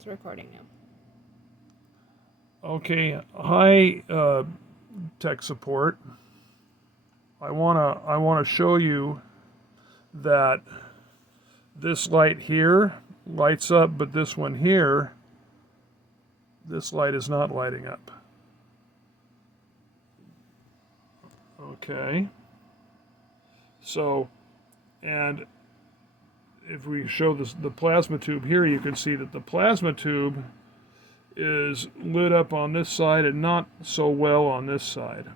It's recording now. Okay, hi tech support. I wanna show you that this light here lights up, but this one here, this light is not lighting up. Okay. So, and if we show this the plasma tube here, you can see that the plasma tube is lit up on this side and not so well on this side.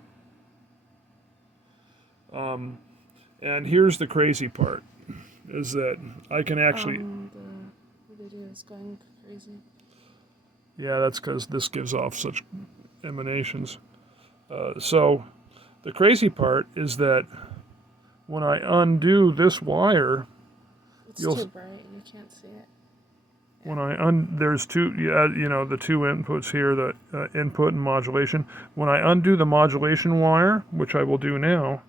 And here's the crazy part, is that I can actually... The video is going crazy. Yeah, that's because this gives off such emanations. So the crazy part is that when I undo this wire, It's too bright. You can't see it. when there's two, the two inputs here, the input and modulation. When I undo the modulation wire, which I will do now,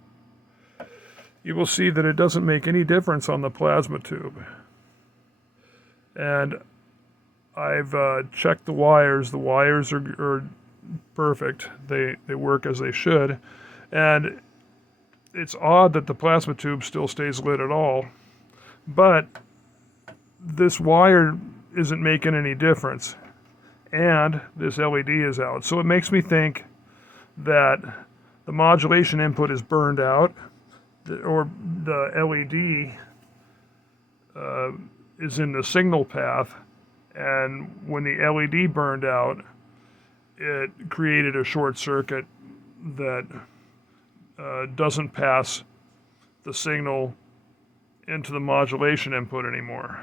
you will see that it doesn't make any difference on the plasma tube. And I've checked the wires. The wires are perfect. They work as they should. And it's odd that the plasma tube still stays lit at all. But this wire isn't making any difference. And this LED is out. So it makes me think that the modulation input is burned out, or the LED is in the signal path, and when the LED burned out, it created a short circuit that doesn't pass the signal into the modulation input anymore.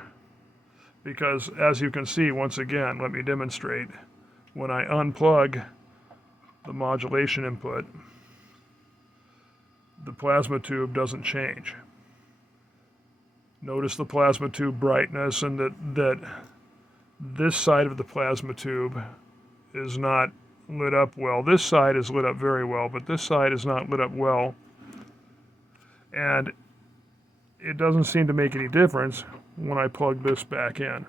Because as you can see, once again, let me demonstrate, when I unplug the modulation input, the plasma tube doesn't change. Notice the plasma tube brightness, and that this side of the plasma tube is not lit up well. This side is lit up very well, but this side is not lit up well. And it doesn't seem to make any difference when I plug this back in.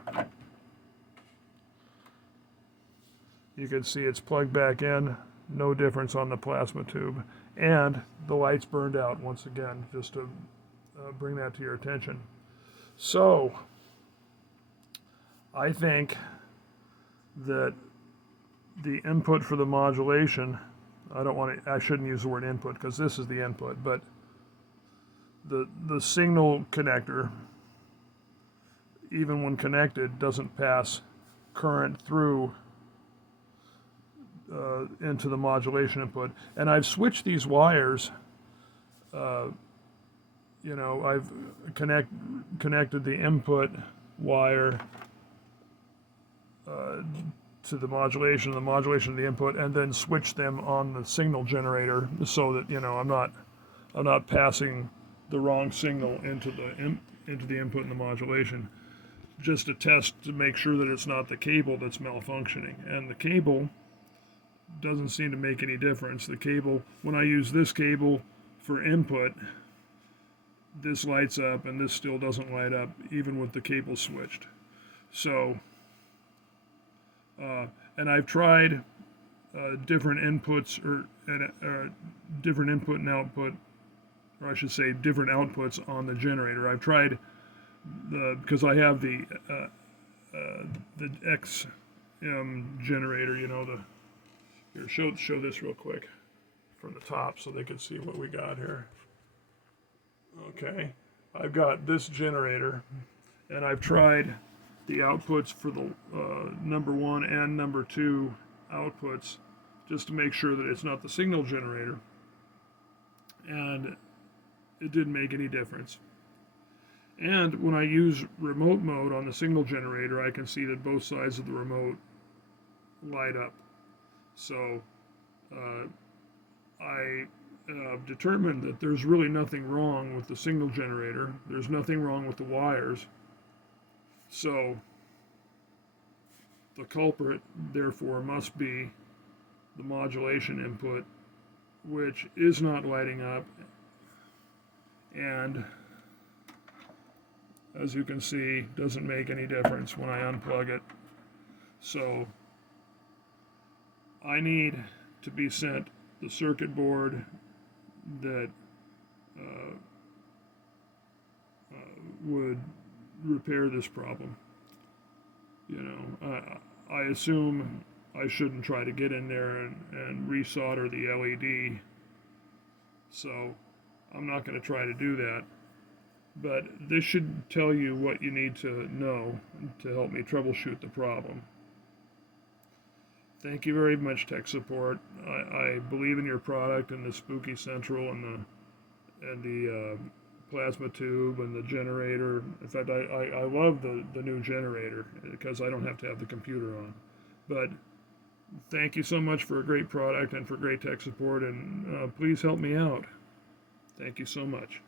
You can see it's plugged back in, no difference on the plasma tube. And the light's burned out once again, just to bring that to your attention. So, I think that the input for the modulation, I shouldn't use the word input because this is the input, but the signal connector, even when connected, doesn't pass current through into the modulation input. And I've switched these wires. I've connected the input wire to the modulation to the input, and then switched them on the signal generator so that I'm not passing the wrong signal into the input and the modulation, just to test to make sure that it's not the cable that's malfunctioning. And the cable doesn't seem to make any difference. The cable, when I use this cable for input, this lights up, and this still doesn't light up even with the cable switched. So, and I've tried different inputs, or different input and output, or I should say different outputs on the generator. I've tried because I have the XM generator, here, show this real quick from the top so they can see what we got here. Okay, I've got this generator, and I've tried the outputs for the number 1 and number 2 outputs just to make sure that it's not the signal generator, and it didn't make any difference. And when I use remote mode on the signal generator, I can see that both sides of the remote light up. So I determined that there's really nothing wrong with the signal generator. There's nothing wrong with the wires. So the culprit, therefore, must be the modulation input, which is not lighting up. And as you can see, doesn't make any difference when I unplug it. So I need to be sent the circuit board that uh, would repair this problem. You know, I assume I shouldn't try to get in there and resolder the LED. So I'm not going to try to do that. But this should tell you what you need to know to help me troubleshoot the problem. Thank you very much, tech support. I believe in your product and the Spooky Central and the plasma tube and the generator. In fact, I love the new generator because I don't have to have the computer on. But thank you so much for a great product and for great tech support, and please help me out. Thank you so much.